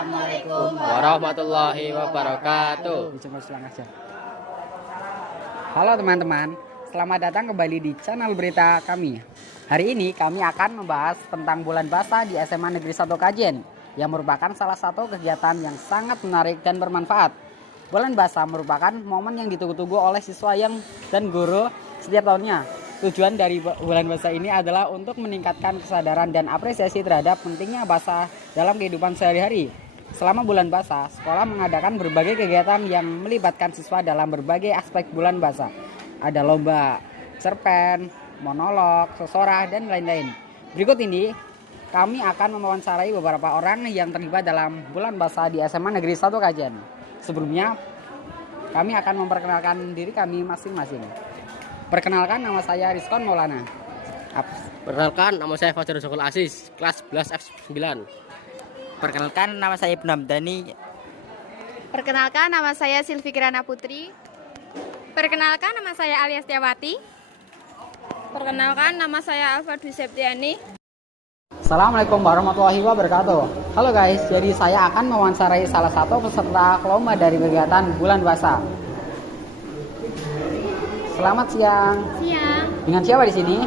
Assalamualaikum warahmatullahi wabarakatuh. Halo teman-teman, selamat datang kembali di channel berita kami. Hari ini kami akan membahas tentang bulan bahasa di SMA Negeri 1 Kajen, yang merupakan salah satu kegiatan yang sangat menarik dan bermanfaat. Bulan bahasa merupakan momen yang ditunggu-tunggu oleh siswa dan guru setiap tahunnya. Tujuan dari bulan bahasa ini adalah untuk meningkatkan kesadaran dan apresiasi terhadap pentingnya bahasa dalam kehidupan sehari-hari. Selama bulan bahasa, sekolah mengadakan berbagai kegiatan yang melibatkan siswa dalam berbagai aspek bulan bahasa. Ada lomba, cerpen, monolog, sosorah, dan lain-lain. Berikut ini, kami akan mewawancarai beberapa orang yang terlibat dalam bulan bahasa di SMA Negeri 1 Kajen. Sebelumnya, kami akan memperkenalkan diri kami masing-masing. Perkenalkan, nama saya Rizkon Maulana. Perkenalkan, nama saya Fajar Zokul Aziz, kelas 11 F9. Perkenalkan, nama saya Ibnu Hamdani. Perkenalkan, nama saya Silvi Kirana Putri. Perkenalkan, nama saya Alia Setiawati. Perkenalkan, nama saya Alfa Dwi Septiani. Assalamualaikum warahmatullahi wabarakatuh. Halo guys, jadi saya akan mewawancarai salah satu peserta lomba dari kegiatan bulan bahasa. Selamat siang. Siang. Dengan siapa di sini?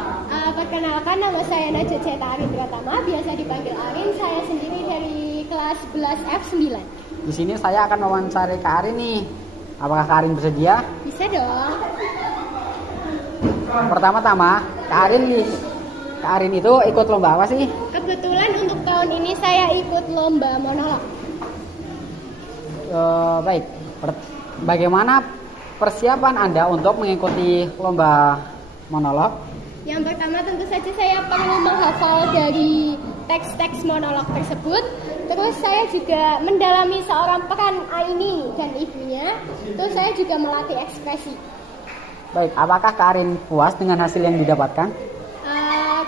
Perkenalkan, nama saya Najwa Ceta Arin Pratama, biasa dipanggil Arin. Saya sendiri dari kelas 11 F9. Di sini saya akan mewawancarai Kak Arin nih. Apakah Kak Arin bersedia? Bisa dong. Pertama-tama, Kak Arin itu ikut lomba apa sih? Kebetulan untuk tahun ini saya ikut lomba monolog. Baik. Bagaimana persiapan Anda untuk mengikuti lomba monolog? Yang pertama tentu saja saya perlu menghafal dari teks-teks monolog tersebut. Terus saya juga mendalami seorang peran Aini dan ibunya. Terus saya juga melatih ekspresi. Baik, apakah Kak Arin puas dengan hasil yang didapatkan?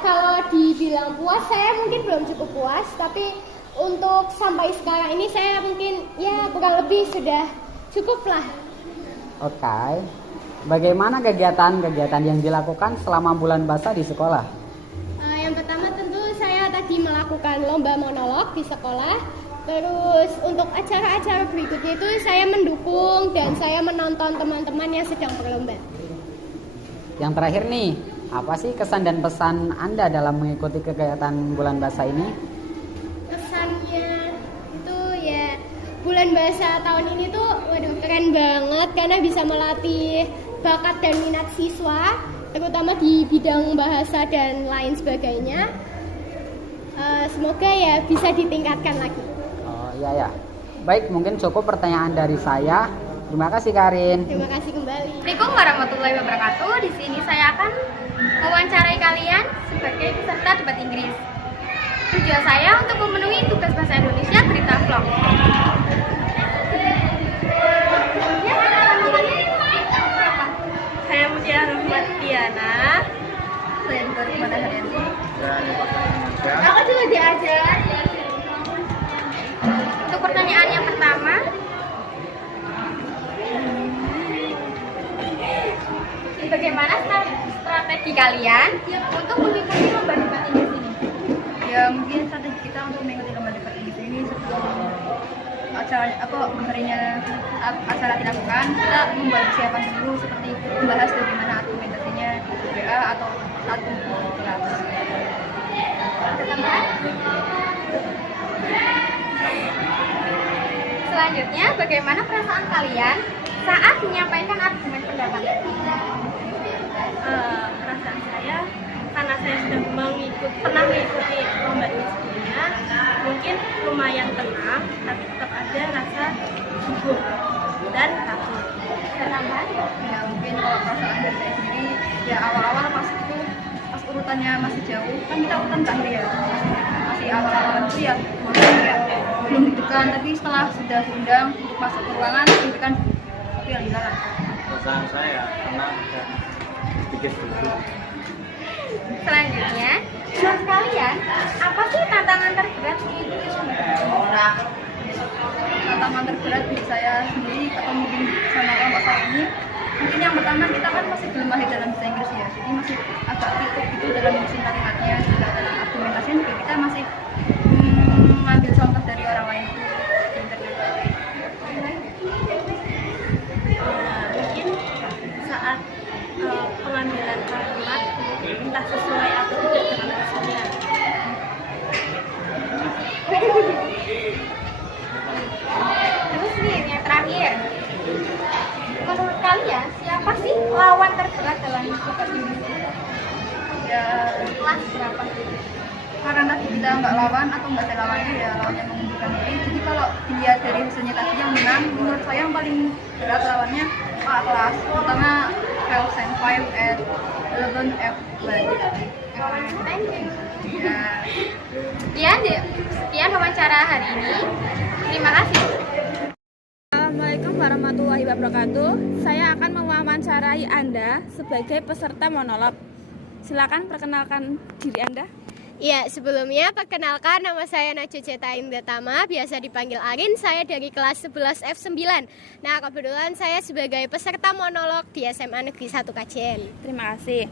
Kalau dibilang puas, saya mungkin belum cukup puas. Tapi untuk sampai sekarang ini saya mungkin ya kurang lebih sudah cukup lah. Oke. Bagaimana kegiatan yang dilakukan selama bulan bahasa di sekolah? Yang pertama tentu saya tadi melakukan lomba monolog di sekolah. Terus untuk acara-acara berikutnya itu saya mendukung dan saya menonton teman-teman yang sedang berlomba. Yang terakhir nih, apa sih kesan dan pesan Anda dalam mengikuti kegiatan bulan bahasa ini? Kesannya itu ya, bulan bahasa tahun ini tuh waduh keren banget karena bisa melatih bakat dan minat siswa, terutama di bidang bahasa dan lain sebagainya. Semoga ya bisa ditingkatkan lagi. Oh iya ya. Baik, mungkin cukup pertanyaan dari saya. Terima kasih Karin. Terima kasih kembali. Assalamualaikum warahmatullahi wabarakatuh. Di sini saya akan mewawancarai kalian sebagai peserta debat Inggris. Tujuan saya untuk memenuhi tugas bahasa Indonesia berita vlog. Saya Mutia Rahmatiana. Saya juga Rahmatan Harianti. Aku juga diajar. Untuk pertanyaan yang pertama, bagaimana strategi kalian untuk mengikuti lomba debat Inggris ini? Ya mungkin strategi kita untuk mengikuti lomba debat Inggris ini sebelum harinya acara dilakukan, kita membuat persiapan dulu seperti membahas bagaimana argumentasinya di WA atau satu kelas. Selanjutnya, bagaimana perasaan kalian saat menyampaikan argumen pendapat? Perasaan saya karena saya sudah pernah mengikuti lomba ini sebelumnya, mungkin lumayan tenang, tapi tetap ada rasa gugup dan takut. Tambahan? Ya mungkin kalau perasaan dari saya sendiri, ya awal-awal pas urutannya masih jauh, kan kita urutan terakhir ya, masih awal-awal itu ya belum deg-degan, tapi setelah sudah diundang untuk masuk ke ruangan deg-degan, tapi alhamdulillah. Perasaan saya tenang dan sedikit gugup. Selanjutnya, menurut kalian, apa sih tantangan terberat mengikuti lomba? Tantangan terberat bagi saya sendiri atau mungkin sama kelompok saya ini, mungkin yang pertama kita kan masih belum mahir dalam bahasa Inggris ya, jadi masih agak kikuk gitu dalam menyusun kalimatnya, juga dalam argumentasinya juga kita masih mengambil contoh dari orang lain. kelas berapa? Karena tadi kita nggak lawan atau nggak ada lawannya, ya lawannya mengundurkan diri. Jadi kalau dilihat dari hasilnya tadi yang menang, menurut saya yang paling berat lawannya Pak kelas, terutama 12 and 5 at 11 F flat. Thank you. Ya. Sekian wawancara hari ini. Terima kasih. Assalamualaikum warahmatullahi wabarakatuh. Saya akan mewawancarai Anda sebagai peserta monolog. Silakan perkenalkan diri Anda. Ya, sebelumnya perkenalkan, nama saya Najwa Ceta Indatama, biasa dipanggil Arin. Saya dari kelas 11 F9. Nah, kebetulan saya sebagai peserta monolog di SMA Negeri 1 Kajen. Terima kasih.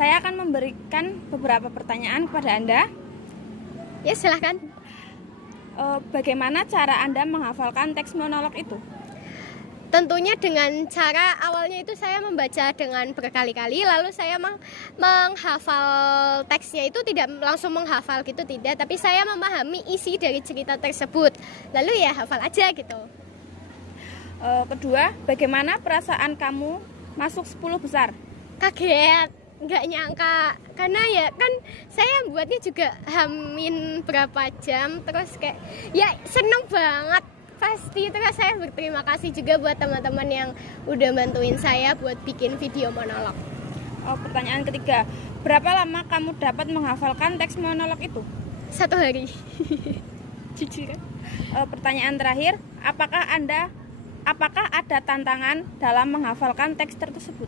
Saya akan memberikan beberapa pertanyaan kepada Anda. Ya, silahkan. Bagaimana cara Anda menghafalkan teks monolog itu? Tentunya dengan cara awalnya itu saya membaca dengan berkali-kali, lalu saya menghafal teksnya itu tidak langsung menghafal gitu, tidak, tapi saya memahami isi dari cerita tersebut, lalu ya hafal aja gitu. Kedua, bagaimana perasaan kamu masuk 10 besar? Kaget, nggak nyangka, karena ya kan saya buatnya juga hamin berapa jam, terus kayak ya seneng banget. Pasti itu kan, saya berterima kasih juga buat teman-teman yang udah bantuin saya buat bikin video monolog. Pertanyaan ketiga, berapa lama kamu dapat menghafalkan teks monolog itu? 1 hari. Jujur. Pertanyaan terakhir, apakah ada tantangan dalam menghafalkan teks tersebut?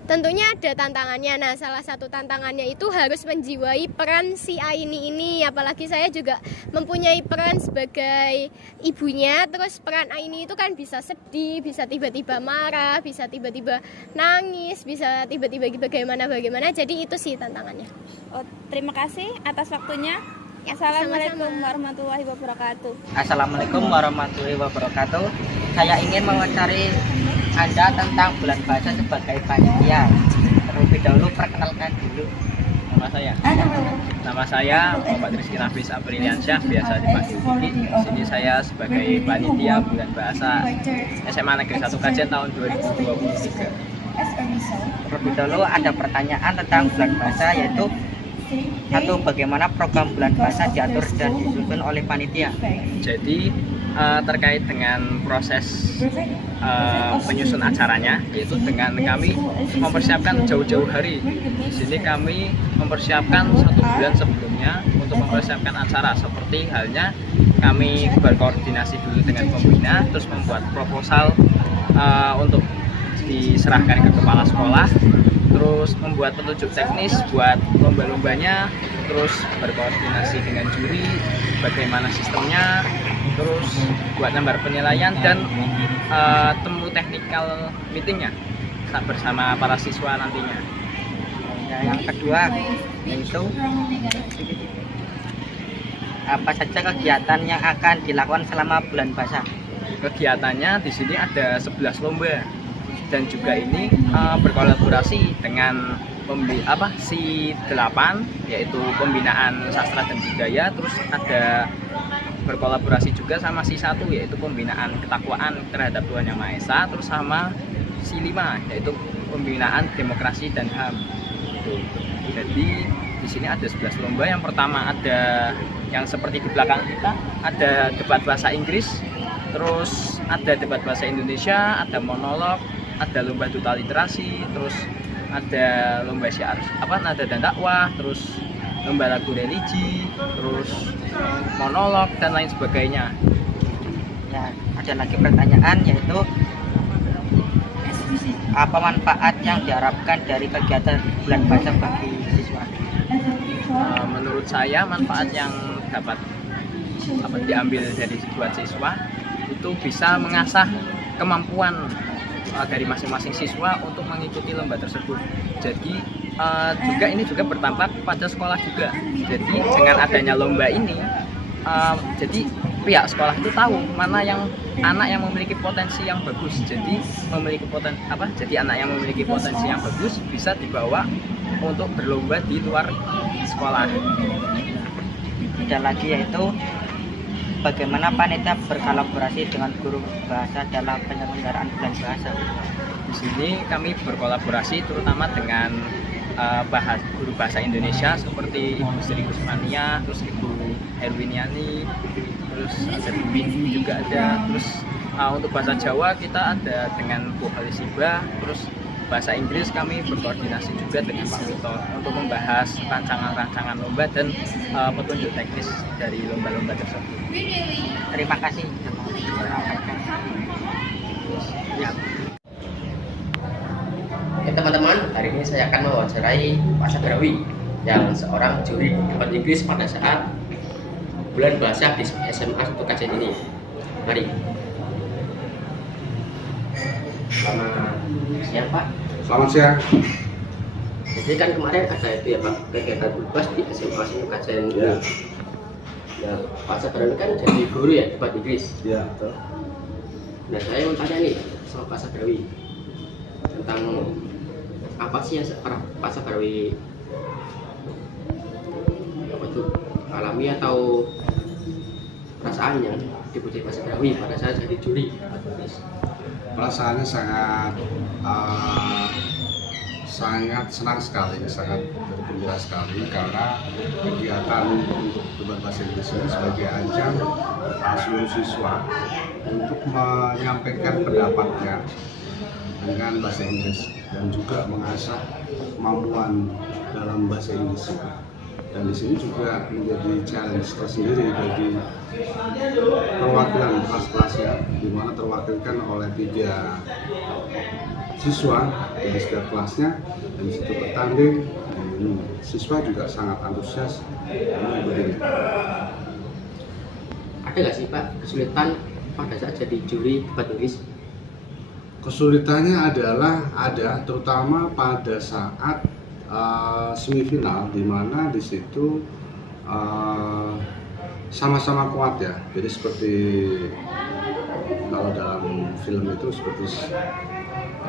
Tentunya ada tantangannya. Nah, salah satu tantangannya itu harus menjiwai peran si Aini ini. Apalagi saya juga mempunyai peran sebagai ibunya. Terus peran Aini itu kan bisa sedih, bisa tiba-tiba marah, bisa tiba-tiba nangis, bisa tiba-tiba bagaimana. Jadi itu sih tantangannya. Terima kasih atas waktunya. Ya, Assalamualaikum sama-sama. warahmatullahi wabarakatuh. Assalamualaikum warahmatullahi wabarakatuh. Saya ingin mewawancari Anda tentang bulan bahasa sebagai panitia. Terlebih dahulu perkenalkan dulu Nama saya Muhammad Rizky Nafis Apriliansyah, biasa dipanggil Diki. Di sini saya sebagai panitia bulan bahasa SMA Negeri 1 Kajen tahun 2023. Terlebih dahulu ada pertanyaan tentang bulan bahasa, yaitu satu, bagaimana program bulan bahasa diatur dan disusun oleh panitia? Jadi terkait dengan proses penyusun acaranya, yaitu dengan kami mempersiapkan jauh-jauh hari. Di sini kami mempersiapkan 1 bulan sebelumnya untuk mempersiapkan acara. Seperti halnya kami berkoordinasi dulu dengan pembina, terus membuat proposal untuk diserahkan ke kepala sekolah, terus membuat petunjuk teknis buat lomba-lombanya, terus berkoordinasi dengan juri bagaimana sistemnya, terus buat lembar penilaian dan temu technical meetingnya bersama para siswa nantinya. Yang kedua, yaitu apa saja kegiatan yang akan dilakukan selama bulan bahasa? Kegiatannya di sini ada 11 lomba. Dan juga ini berkolaborasi dengan si 8, yaitu pembinaan sastra dan budaya, terus ada berkolaborasi juga sama si 1, yaitu pembinaan ketakwaan terhadap Tuhan Yang Maha Esa, terus sama si 5, yaitu pembinaan demokrasi dan HAM. Jadi di sini ada 11 lomba. Yang pertama ada yang seperti di belakang kita, ada debat bahasa Inggris, terus ada debat bahasa Indonesia, ada monolog, ada lomba duta literasi, terus ada lomba syiar nada dan dakwah, terus lomba lagu religi, terus monolog dan lain sebagainya. Ya, ada lagi pertanyaan, yaitu apa manfaat yang diharapkan dari kegiatan bulan bahasa bagi siswa? Menurut saya manfaat yang dapat diambil dari buat siswa itu bisa mengasah kemampuan dari masing-masing siswa untuk mengikuti lomba tersebut. Jadi ini juga berdampak pada sekolah juga. Jadi dengan adanya lomba ini, jadi pihak sekolah itu tahu mana yang anak yang memiliki potensi yang bagus. Jadi anak yang memiliki potensi yang bagus bisa dibawa untuk berlomba di luar sekolah. Ada lagi, yaitu bagaimana panitia berkolaborasi dengan guru bahasa dalam penyelenggaraan bulan bahasa? Di sini kami berkolaborasi terutama dengan guru bahasa Indonesia seperti Ibu Sri Kusmania, terus Ibu Herwiniani, terus ada Bu Windy juga ada. Terus untuk bahasa Jawa kita ada dengan Bu Halisiba. Terus bahasa Inggris kami berkoordinasi juga dengan Pak Wito untuk membahas rancangan-rancangan lomba dan petunjuk teknis dari lomba-lomba tersebut. Terima kasih. Ya. Oke teman-teman, hari ini saya akan mewawancarai Pak Sagrawi yang seorang juri debat Inggris pada saat bulan bahasa di SMA 1 Kajen ini. Mari. Selamat siang Pak. Selamat siang. Jadi kan kemarin ada itu ya Pak, kegiatan bebas di SMA 1 Kajen ini. Ya. Ya, Pak Sagrawi kan jadi guru ya debat Inggris. Ya, betul. Nah saya mau tanya nih sama Pak Sagrawi tentang apa sih yang Pak Sagrawi apa itu alami atau perasaan yang dipuji Pak Sagrawi pada saat jadi juri debat Inggris. Perasaannya sangat senang sekali, sangat bergembira sekali karena kegiatan untuk debat bahasa Inggris ini sebagai ajang seluruh siswa untuk menyampaikan pendapatnya dengan bahasa Inggris dan juga mengasah kemampuan dalam bahasa Inggrisnya. Dan di sini juga menjadi challenge tersendiri bagi perwakilan kelas-kelasnya, di mana terwakilkan oleh 3 siswa dari setiap kelasnya, dan di situ bertanding. Dan siswa juga sangat antusias mengikutinya. Ada nggak sih Pak kesulitan pada saat jadi juri debat Inggris? Kesulitannya adalah ada terutama pada saat semifinal, di mana di situ sama-sama kuat ya. Jadi seperti kalau dalam film itu seperti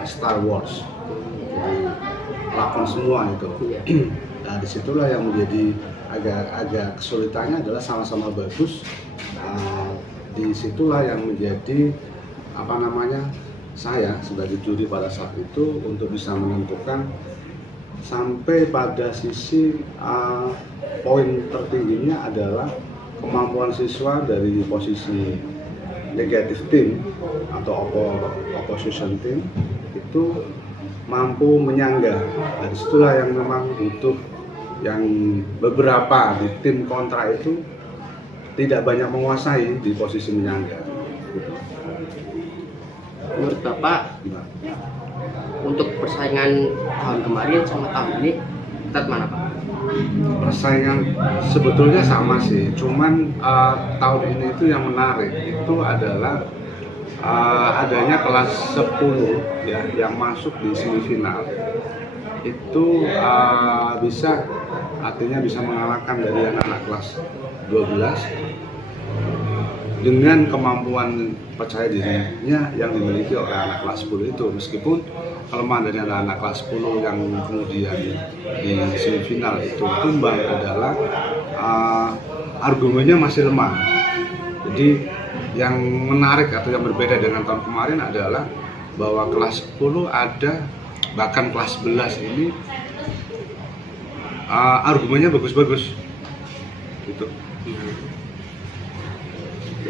Star Wars, jadi lakon semua itu. Nah disitulah yang menjadi agak kesulitannya adalah sama-sama bagus. Disitulah yang menjadi saya sebagai juri pada saat itu untuk bisa menentukan sampai pada sisi poin tertingginya adalah kemampuan siswa dari posisi negative team atau opposition team itu mampu menyanggah. Dari situlah yang memang butuh, yang beberapa di tim kontra itu tidak banyak menguasai di posisi menyanggah. Menurut Bapak, untuk persaingan tahun kemarin sama tahun ini ketat mana Pak? Persaingan sebetulnya sama sih, cuman tahun ini itu yang menarik itu adalah adanya kelas 10 ya yang masuk di semifinal. Itu artinya bisa mengalahkan dari anak-anak kelas 12 dengan kemampuan percaya dirinya yang dimiliki oleh anak kelas 10 itu. Meskipun kelemahan dari anak kelas 10 yang kemudian di semifinal itu tumbang adalah argumennya masih lemah. Jadi yang menarik atau yang berbeda dengan tahun kemarin adalah bahwa kelas 10 ada, bahkan kelas 11 ini argumennya bagus-bagus gitu.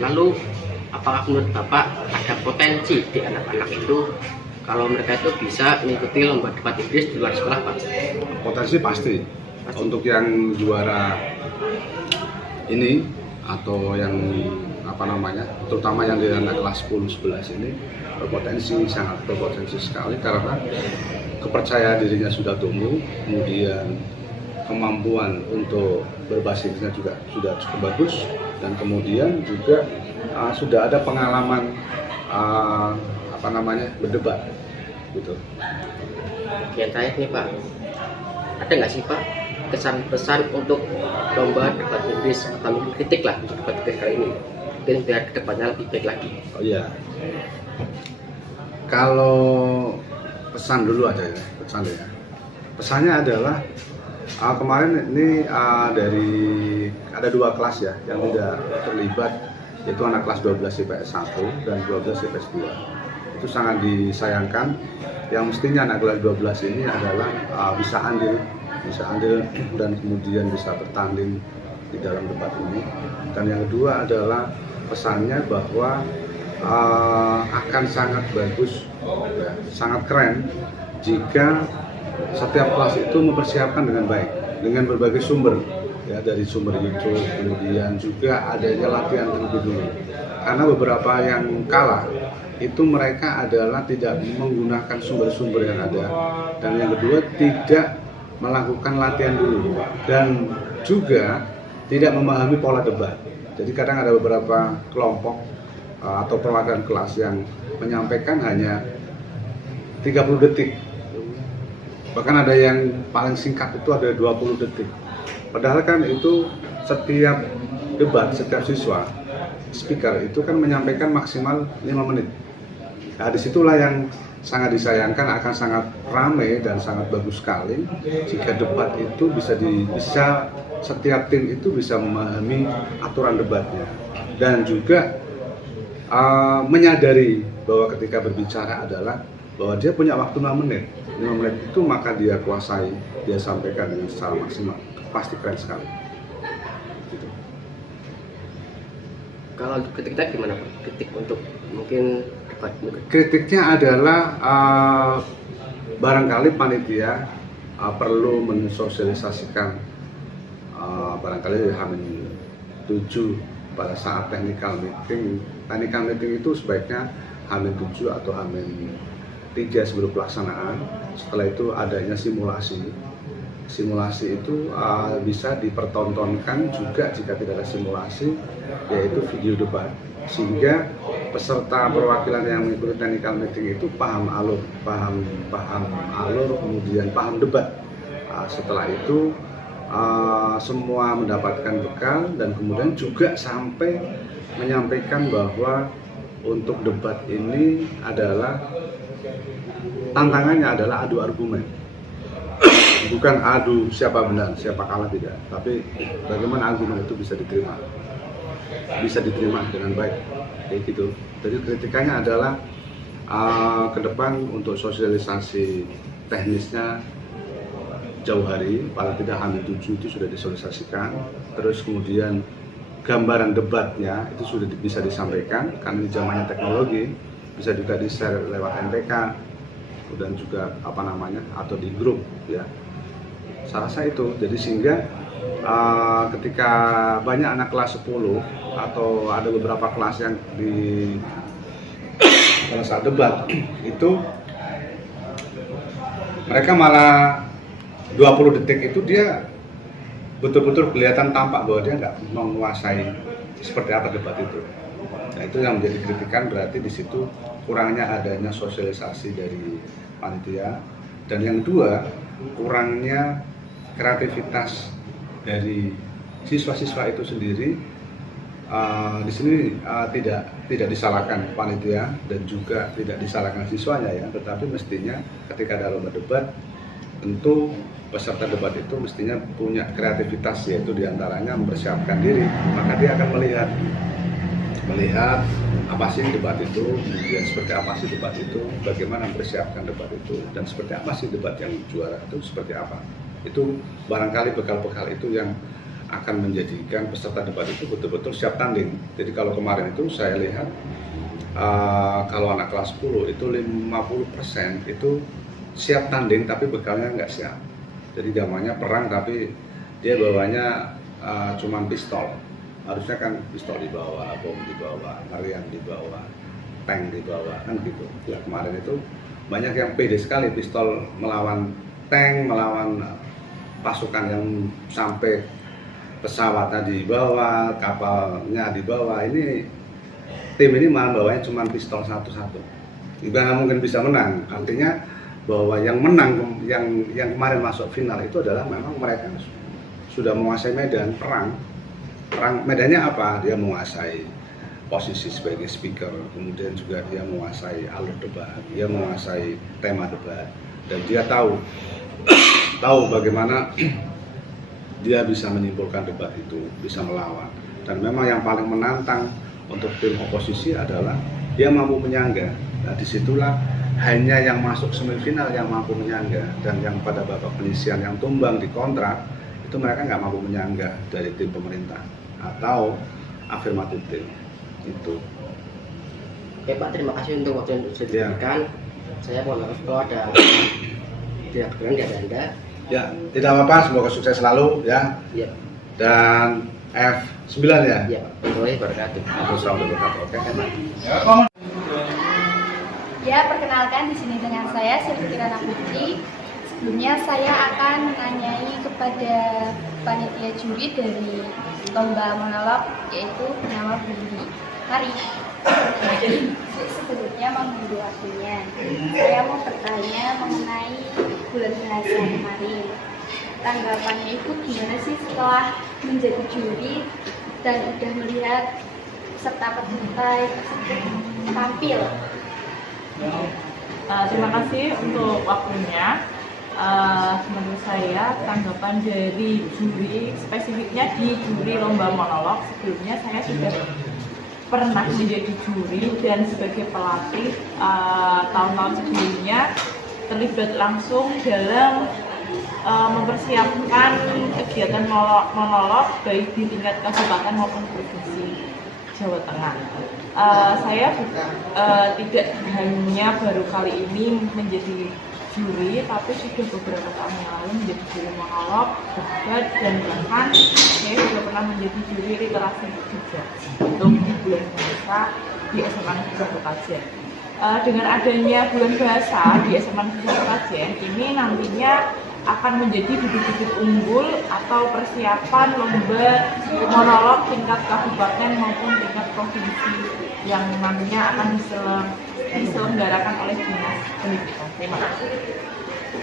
Lalu apakah menurut Bapak ada potensi di anak-anak itu kalau mereka itu bisa mengikuti lomba debat Inggris di luar sekolah Pak? Potensi pasti. Untuk yang juara ini atau yang terutama yang di anak kelas 10-11 ini sangat berpotensi sekali karena kepercayaan dirinya sudah tumbuh, kemudian kemampuan untuk berbahasa Inggrisnya juga sudah cukup bagus, dan kemudian juga sudah ada pengalaman berdebat gitu. Yang terakhir nih Pak, ada nggak sih Pak kesan-pesan untuk lomba debat Inggris atau kritik lah untuk debat Inggris kali ini, mungkin biar kedepannya lebih baik lagi? Oh iya, kalau pesan dulu aja ya, pesannya adalah kemarin ini ada 2 kelas ya yang tidak terlibat, yaitu anak kelas 12 IPS 1 dan 12 IPS 2. itu sangat disayangkan. Yang mestinya anak kelas 12 ini adalah bisa andil dan kemudian bisa bertanding di dalam debat ini. Dan yang kedua adalah pesannya bahwa akan sangat bagus, ya, sangat keren jika setiap kelas itu mempersiapkan dengan baik, dengan berbagai sumber, ya, dari sumber YouTube, kemudian juga adanya latihan terlebih dulu. Karena beberapa yang kalah itu mereka adalah tidak menggunakan sumber-sumber yang ada, dan yang kedua tidak melakukan latihan dulu, dan juga tidak memahami pola debat. Jadi kadang ada beberapa kelompok atau perwakilan kelas yang menyampaikan hanya 30 detik. Bahkan ada yang paling singkat itu ada 20 detik. Padahal kan itu setiap debat, setiap siswa, speaker itu kan menyampaikan maksimal 5 menit. Nah, disitulah yang sangat disayangkan, akan sangat ramai dan sangat bagus sekali jika debat itu bisa setiap tim itu bisa memahami aturan debatnya, dan juga menyadari bahwa ketika berbicara adalah bahwa dia punya waktu 5 menit itu maka dia kuasai, dia sampaikan dengan secara maksimal, pasti keren sekali gitu. Kalau kritiknya gimana Pak? Kritik untuk mungkin debat? Kritiknya adalah barangkali panitia perlu mensosialisasikan barangkali H-7 pada saat technical meeting. Technical meeting itu sebaiknya H-7 atau H-3 sebelum pelaksanaan. Setelah itu adanya simulasi. Simulasi itu bisa dipertontonkan juga jika tidak ada simulasi, yaitu video debat, sehingga peserta perwakilan yang mengikuti technical meeting itu paham alur, kemudian paham debat. Setelah itu semua mendapatkan bekal, dan kemudian juga sampai menyampaikan bahwa untuk debat ini adalah tantangannya adalah adu argumen, bukan adu siapa benar siapa kalah, tidak, tapi bagaimana argumen itu bisa diterima dengan baik, kayak gitu. Jadi kritikannya adalah ke depan untuk sosialisasi teknisnya jauh hari, paling tidak H-7 itu sudah disosialisasikan, terus kemudian gambaran debatnya itu sudah bisa disampaikan, karena di zamannya teknologi bisa juga di-share lewat MPK dan juga atau di grup, ya. Saya rasa itu, jadi sehingga ketika banyak anak kelas 10 atau ada beberapa kelas yang pada saat debat itu mereka malah 20 detik itu dia betul-betul kelihatan tampak bahwa dia nggak menguasai seperti apa debat itu. Nah, itu yang menjadi kritikan, berarti di situ kurangnya adanya sosialisasi dari panitia, dan yang kedua kurangnya kreativitas dari siswa-siswa itu sendiri. Di sini tidak disalahkan panitia dan juga tidak disalahkan siswanya, ya, tetapi mestinya ketika dalam berdebat tentu peserta debat itu mestinya punya kreativitas, yaitu diantaranya mempersiapkan diri. Maka dia akan melihat apa sih debat itu, kemudian seperti apa sih debat itu, bagaimana mempersiapkan debat itu, dan seperti apa sih debat yang juara itu seperti apa. Itu barangkali bekal-bekal itu yang akan menjadikan peserta debat itu betul-betul siap tanding. Jadi kalau kemarin itu saya lihat kalau anak kelas 10 itu 50% itu siap tanding tapi bekalnya nggak siap. Jadi zamannya perang tapi dia bawanya cuma pistol. Harusnya kan pistol dibawa, bom dibawa, meriam dibawa, tank dibawa, kan gitu. Ya kemarin itu banyak yang pede sekali pistol melawan tank, melawan pasukan yang sampai pesawatnya dibawa, kapalnya dibawa. Ini tim ini malah bawanya cuma pistol satu-satu. Gimana mungkin bisa menang? Artinya bahwa yang menang, yang kemarin masuk final itu adalah memang mereka sudah menguasai medan perang. Medannya apa? Dia menguasai posisi sebagai speaker, kemudian juga dia menguasai alur debat, dia menguasai tema debat, dan dia tahu bagaimana dia bisa menyimpulkan debat itu, bisa melawan. Dan memang yang paling menantang untuk tim oposisi adalah dia mampu menyangga Nah, disitulah hanya yang masuk semifinal yang mampu menyangga, dan yang pada babak penyisihan yang tumbang di kontrak itu mereka nggak mampu menyangga dari tim pemerintah atau afirmatif tim itu. Oke Pak, terima kasih untuk waktu yang sudah diberikan. Saya mohon maaf kalau ada tidak berkenan di Anda. Ya, tidak apa-apa, semoga sukses selalu ya. Iya. Dan F9 ya. Iya Pak, warahmatullahi wabarakatuh. Oke, Pak. Ya, perkenalkan di sini dengan saya Sylvia Kirana Putri. Sebelumnya saya akan menanyai kepada panitia juri dari lomba monolog, yaitu nama Budi. Mari. Sebelumnya mengunduh waktunya. Saya mau bertanya mengenai bulan bahasa kemarin. Tanggapannya Ibu gimana sih setelah menjadi juri dan udah melihat peserta tersebut tampil? Terima kasih untuk waktunya. Menurut saya tanggapan dari juri, spesifiknya di juri lomba monolog, sebelumnya saya sudah pernah menjadi juri dan sebagai pelatih tahun-tahun sebelumnya terlibat langsung dalam mempersiapkan kegiatan monolog baik di tingkat kabupaten maupun provinsi Jawa Tengah. Saya tidak hanya baru kali ini menjadi juri, tapi sudah beberapa tahun yang lalu menjadi juri monolog, debat, dan bahkan saya juga pernah menjadi juri literasi juga untuk di bulan bahasa di SMA Negeri 1 Kajen. Dengan adanya bulan bahasa di SMA Negeri 1 Kajen ini nantinya akan menjadi bibit-bibit unggul atau persiapan lomba monolog tingkat kabupaten maupun tingkat provinsi yang nantinya akan diselenggarakan oleh Dinas Pendidikan. Terima kasih.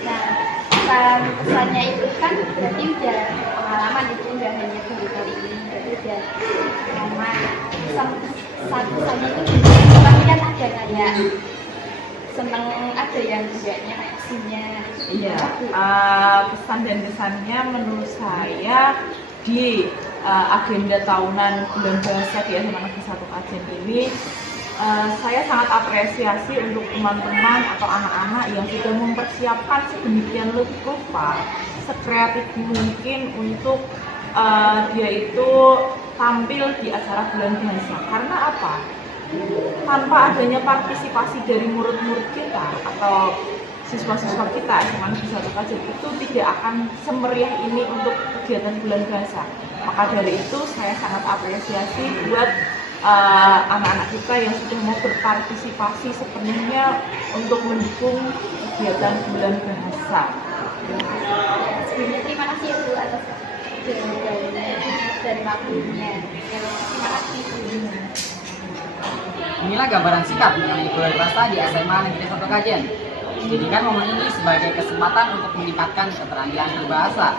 Nah, pesannya itu kan berarti udah pengalaman, itu udah hanya baru kali ini, berarti udah lama. Pesannya itu tapi kan ada kayak seneng, ada yang enggaknya reaksinya. Iya, pesan dan kesannya menurut saya di agenda tahunan bulan bahasa di SMA Negeri 1 Kajen ini saya sangat apresiasi untuk teman-teman atau anak-anak yang sudah mempersiapkan sedemikian rupa, sekreatif mungkin untuk dia itu tampil di acara bulan bahasa. Karena apa? Tanpa adanya partisipasi dari murid-murid kita atau siswa-siswa kita SMA Negeri 1 Kajen itu tidak akan semeriah ini untuk kegiatan bulan bahasa. Maka dari itu saya sangat apresiasi buat anak-anak kita yang sudah mau berpartisipasi sepenuhnya untuk mendukung kegiatan bulan bahasa. Sebelumnya terima kasih ya Bu atas jawabannya dan waktunya. Terima kasih Bu. Inilah gambaran singkat mengenai bulan bahasa di SMA Negeri 1 Kajen. Jadikan momen ini sebagai kesempatan untuk meningkatkan keterampilan berbahasa,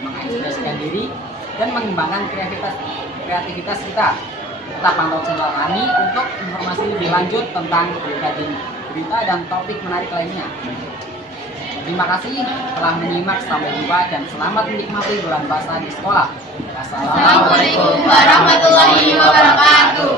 mengekspresikan diri, dan mengembangkan kreativitas kita. Tetap pantau channel kami untuk informasi lebih lanjut tentang berita dan topik menarik lainnya. Terima kasih telah menyimak, sampai jumpa dan selamat menikmati bulan bahasa di sekolah. Wassalamualaikum warahmatullahi wabarakatuh.